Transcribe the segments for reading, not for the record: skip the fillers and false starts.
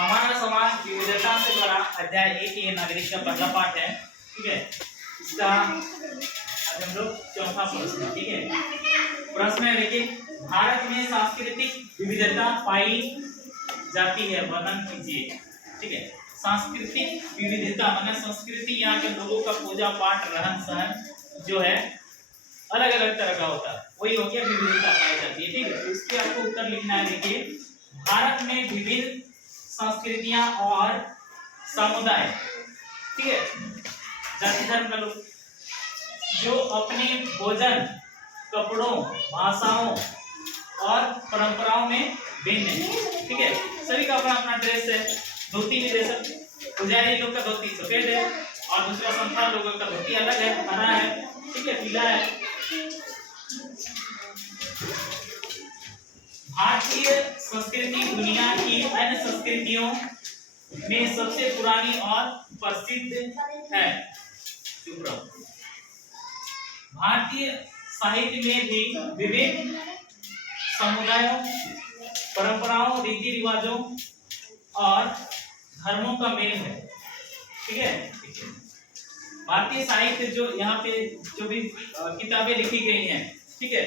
हमारा समाज विविधता से भरा अध्याय 1 ये नागरिक का पहला पाठ है। ठीक है, इसका आज हम लोग चौथा प्रश्न। ठीक है, प्रश्न है देखिए, भारत में सांस्कृतिक विविधता पाई जाती है, वर्णन कीजिए। ठीक है, सांस्कृतिक विविधता मतलब संस्कृति, यहाँ के लोगों का पूजा पाठ रहन सहन जो है अलग अलग तरह का होता है, वही हो गया विविधता पाई जाती है। ठीक है, तो इसके आपको उत्तर लिखना है। देखिए, भारत में विभिन्न संस्कृतियां और समुदाय, ठीक है, जाति धर्म का लोग जो अपने भोजन, कपड़ों, भाषाओं और परंपराओं में भिन्न है। ठीक है, सभी का अपना अपना ड्रेस है। धोती भी दे सकते, पुजारी लोग का धोती सफेद है और दूसरा संथाल लोगों का धोती अलग है, हरा है, ठीक है, पीला है। भारतीय संस्कृति दुनिया की अन्य संस्कृतियों में सबसे पुरानी और प्रसिद्ध है। भारतीय साहित्य में भी विभिन्न समुदायों, परंपराओं, रीति रिवाजों और धर्मों का मेल है। ठीक है, भारतीय साहित्य जो यहाँ पे जो भी किताबें लिखी गई हैं, ठीक है,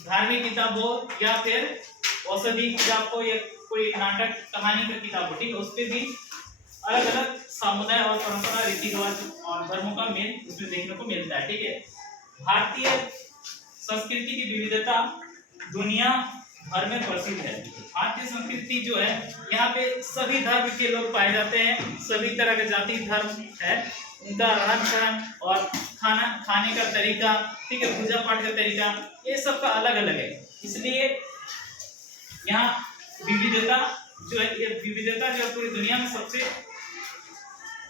धार्मिक किताब हो या फिर औषधि किताब हो या कोई नाटक कहानी का किताब हो, ठीक है, उस पे भी अलग अलग समुदाय और परंपरा, रीति रिवाज और धर्मों का मेल उसमें देखने को मिलता है। ठीक है, भारतीय संस्कृति की विविधता दुनिया भर में प्रसिद्ध है। भारतीय संस्कृति जो है यहाँ पे सभी धर्म के लोग पाए जाते हैं, सभी तरह के जाति धर्म है, उनका रहन सहन और खाने का तरीका, ठीक है, पूजा पाठ का तरीका, ये सब का अलग अलग है। इसलिए यहाँ विविधता जो है, ये विविधता जो है पूरी दुनिया में सबसे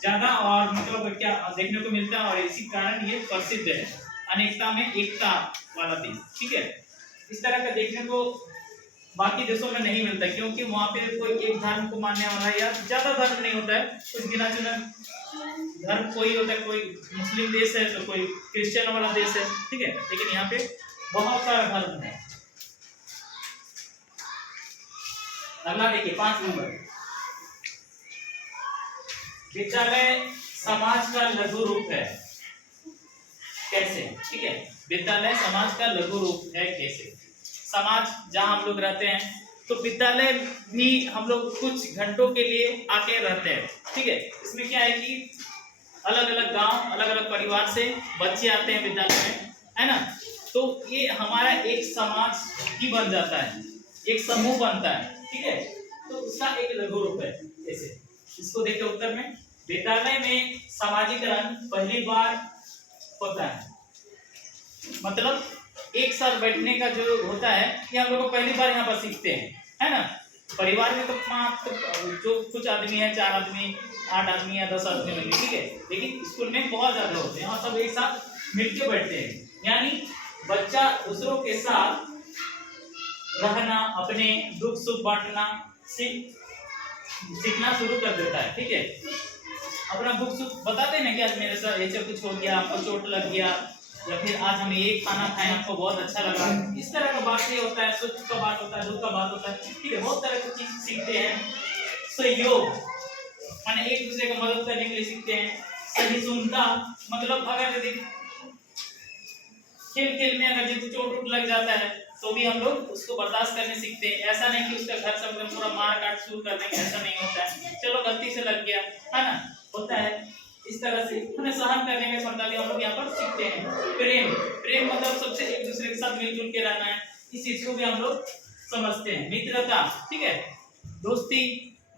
ज्यादा और मतलब क्या देखने को मिलता है और इसी कारण ये प्रसिद्ध है, अनेकता में एकता वाला देश। ठीक है, इस तरह का देखने को बाकी देशों में नहीं मिलता, क्योंकि वहाँ पे कोई एक धर्म को मानने वाला या ज्यादा धर्म नहीं होता है, कुछ गिना चुना धर्म कोई होता है, कोई मुस्लिम देश है तो कोई क्रिश्चियन वाला देश है। ठीक है, लेकिन यहाँ पे बहुत सारा धर्म है। अगला देखिए 5 नंबर, विद्यालय समाज का लघु रूप है, कैसे? ठीक है, विद्यालय समाज का लघु रूप है कैसे? समाज जहाँ हम लोग रहते हैं तो विद्यालय भी हम लोग कुछ घंटों के लिए आके रहते हैं। ठीक है, इसमें क्या है कि अलग अलग गांव, अलग अलग परिवार से बच्चे आते हैं विद्यालय में, है ना, तो ये हमारा एक समाज ही बन जाता है, एक समूह बनता है। ठीक है, तो उसका एक लघु रूप है ऐसे। इसको देखिए उत्तर में, विद्यालय में सामाजिकरण पहली बार होता है, मतलब एक साथ बैठने का जो होता है ये हम लोग को पहली बार यहाँ पर सीखते हैं, है ना। परिवार में तो जो कुछ आदमी है, 4 आदमी, 8 आदमी या 10 आदमी होंगे, ठीक है, लेकिन स्कूल में बहुत ज्यादा होते हैं और सब एक साथ मिलके बैठते हैं, यानी बच्चा दूसरों के साथ रहना, अपने दुख सुख बांटना सीखना शुरू कर देता है। ठीक है, अपना दुख सुख बताते हैं ना कि आज मेरे साथ ऐसे कुछ हो गया, आपको चोट लग गया, या फिर आज हम ये खाना खाए, आपको बहुत अच्छा लगा, इस तरह का बात नहीं होता है, सुख का बात होता है, दुख का बात होता है। ठीक है, बहुत तरह की चीज सीखते हैं। सहयोग माने एक दूसरे को मदद करने के लिए सीखते हैं। सहिष्णुता मतलब अगर यदि खेल में अगर यदि चोट लग जाता है तो भी हम लोग उसको बर्दाश्त करने सीखते हैं। ऐसा नहीं कि उसका घर से एकदम पूरा मार काट शुरू कर देंगे, ऐसा नहीं होता है, चलो गलती से लग गया, है ना, होता है। इस तरह से उन्हें सहन करने में क्षमता भी हम लोग यहाँ पर सीखते हैं। प्रेम मतलब सबसे एक दूसरे के साथ मिलजुल के रहना है, इस चीज को भी हम लोग समझते हैं। मित्रता, ठीक है, दोस्ती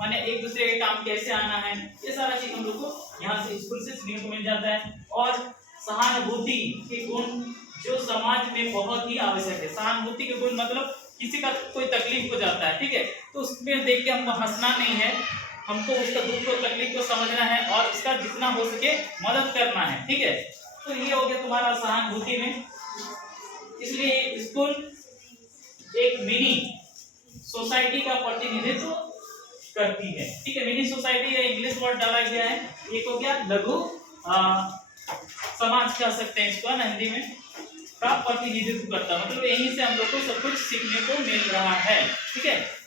माने एक दूसरे के काम कैसे आना है, ये सारा चीज हम लोग को यहाँ से स्कूल से सीखने को मिल जाता है। और सहानुभूति के गुण जो समाज में बहुत ही आवश्यक है। सहानुभूति के गुण मतलब किसी का कोई तकलीफ हो जाता है, ठीक है, तो उसमें देख के हमको हंसना नहीं है, हमको उसका दुख को, तकलीफ को समझना है और उसका जितना हो सके मदद करना है। ठीक है, तो ये हो गया तुम्हारा सहानुभूति में। इसलिए स्कूल एक मिनी सोसाइटी का प्रतिनिधित्व करती है। ठीक है, मिनी सोसाइटी या इंग्लिश वर्ड डाला गया है, एक हो गया लघु समाज कह सकते हैं इसको ना हिंदी में, का प्रतिनिधित्व करता है। मतलब यहीं से हम लोग को सब कुछ सीखने को मिल रहा है। ठीक है।